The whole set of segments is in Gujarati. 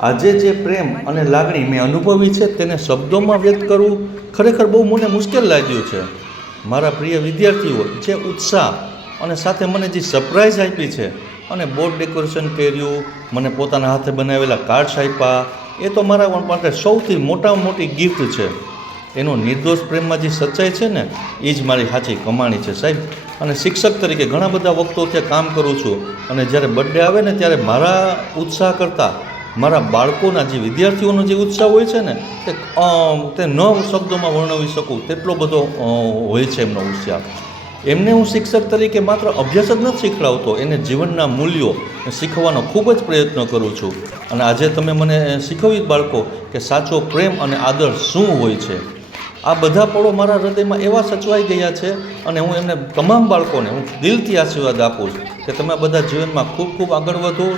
આજે જે પ્રેમ અને લાગણી મેં અનુભવી છે તેને શબ્દોમાં વ્યક્ત કરવું ખરેખર બહુ મને મુશ્કેલ લાગ્યું છે. મારા પ્રિય વિદ્યાર્થીઓ જે ઉત્સાહ અને સાથે મને જે સરપ્રાઈઝ આપી છે અને બોર્ડ ડેકોરેશન કર્યું, મને પોતાના હાથે બનાવેલા કાર્ડ્સ આપ્યા, એ તો મારા માટે સૌથી મોટામાં મોટી ગિફ્ટ છે. એનો નિર્દોષ પ્રેમમાં જે સચ્ચાઈ છે ને, એ જ મારી સાચી કમાણી છે સાહેબ. અને શિક્ષક તરીકે ઘણા બધા વખતોથી કામ કરું છું અને જ્યારે બર્થડે આવે ને ત્યારે મારા ઉત્સાહ કરતાં મારા બાળકોના જે વિદ્યાર્થીઓનો જે ઉત્સાહ હોય છે ને તે ન શબ્દોમાં વર્ણવી શકું તેટલો બધો હોય છે એમનો ઉત્સાહ. એમને હું શિક્ષક તરીકે માત્ર અભ્યાસ જ નથી શીખડાવતો, એને જીવનના મૂલ્યો શીખવાનો ખૂબ જ પ્રયત્ન કરું છું. અને આજે તમે મને શીખવ્યું બાળકો કે સાચો પ્રેમ અને આદર શું હોય છે. આ બધા પળો મારા હૃદયમાં એવા સચવાઈ ગયા છે અને હું એમને તમામ બાળકોને હું દિલથી આશીર્વાદ આપું છું કે તમે બધા જીવનમાં ખૂબ ખૂબ આગળ વધો,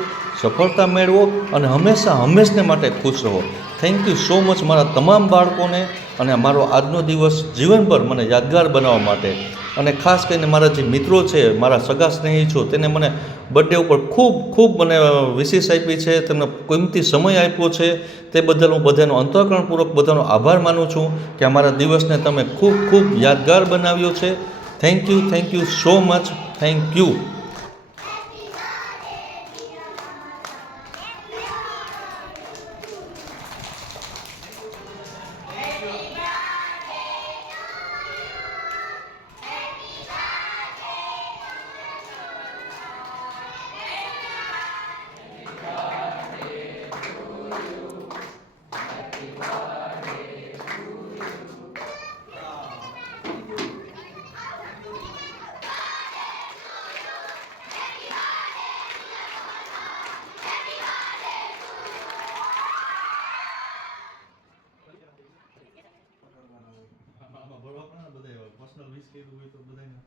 સફળતા મેળવો અને હંમેશને માટે ખુશ રહો. થેન્ક યુ સો મચ મારા તમામ બાળકોને અને મારો આજનો દિવસ જીવનભર મને યાદગાર બનાવવા માટે. અને ખાસ કરીને મારા જે મિત્રો છે, મારા સગા સ્નેહી છો, તેને મને બર્થડે ઉપર ખૂબ ખૂબ મને વિશેષ આપી છે, તેમને કિંમતી સમય આપ્યો છે, તે બદલ હું બધાનો અંતઃકરણપૂર્વક બધાનો આભાર માનું છું કે અમારા દિવસને તમે ખૂબ ખૂબ યાદગાર બનાવ્યો છે. Thank you so much. Thank you. Personal wish કર્યું હોય તો બધાને